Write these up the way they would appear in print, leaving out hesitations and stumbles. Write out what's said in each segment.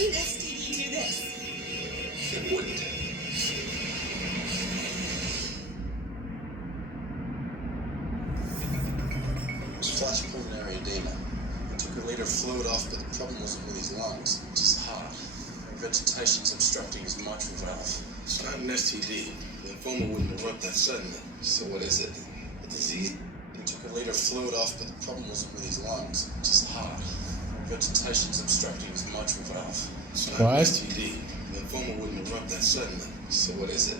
wouldn't STD do this? It wouldn't. It was flash pulmonary edema. They took her liter fluid off, but the problem wasn't with his lungs, it's his heart. Vegetation's obstructing his mitral valve. It's not an STD. Lymphoma wouldn't erupt that suddenly. So what is it? A disease? They took a liter of fluid off, but the problem wasn't with his lungs, it's his heart. Vegetation's obstructing his mitral valve. It's not an STD. Lymphoma wouldn't erupt that suddenly. So what is it?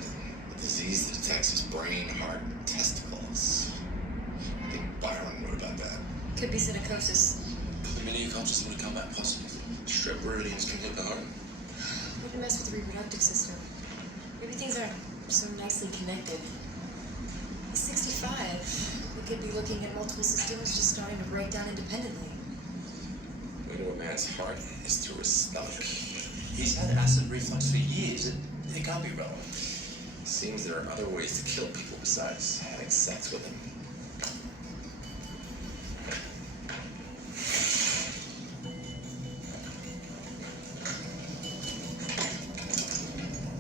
A disease that attacks his brain, heart, and testicles. I think Byron wrote about that. Could be silicosis. The meningococcal would come back positive. Strep Beridians can hit the heart. Wouldn't mess with the reproductive system. Maybe things aren't so nicely connected. He's 65. We could be looking at multiple systems just starting to break down independently. We know a man's heart is through his stomach. He's had acid reflux for years. It can't be relevant. Seems there are other ways to kill people besides having sex with them.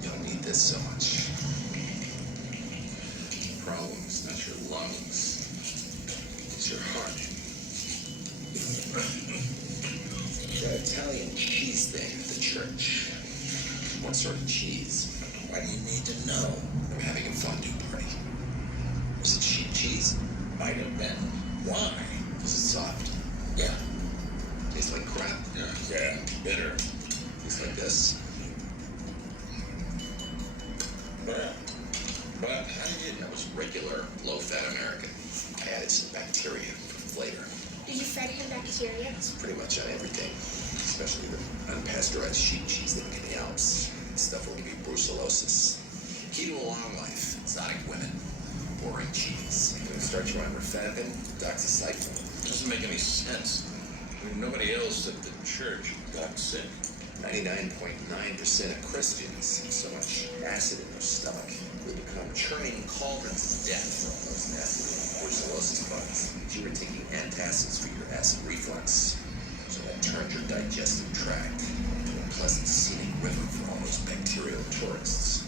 You don't need this so much. The problem is not your lungs. It's your heart. That Italian cheese thing at the church. What sort of cheese? Why do you need to know? I'm having a fondue party. Was it sheep cheese? Might have been. Why? Because it's soft. Yeah. Tastes like crap. Yeah. Bitter. Tastes like this. But how did you? That was regular, low-fat American. I added some bacteria for flavor. Did you fed him bacteria? It's pretty much on everything, especially the unpasteurized sheep cheese living in the Alps. Stuff will give you brucellosis. Key to a long life, exotic women, boring cheese. It's gonna start you on rifampin, doxycycline. Doesn't make any sense. I mean, nobody else at the church got sick. 99.9% of Christians have so much acid in their stomach, they become churning cauldrons of death from those nasty brucellosis bugs. You were taking antacids for your acid reflux, so that turned your digestive tract into a pleasant scenic river for all those bacterial tourists.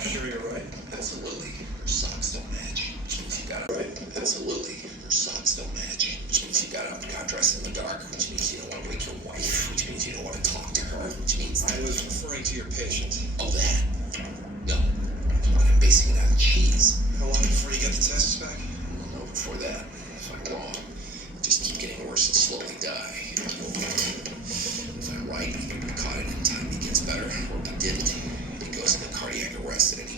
Sure you're right. Absolutely. Your socks don't match. Which means you gotta. Right. Absolutely. Your socks don't match. Which means you gotta dress in the dark. Which means you don't want to wake your wife. Which means you don't want to talk to her. Which means. I was referring to your patient. Oh, that? No. I'm basing it on cheese. How long before you get the tests back? Well, no, before that. If I'm wrong, you just keep getting worse and slowly die. If I'm right, he caught it in time, he gets better. Or if he didn't, he goes into cardiac arrest at an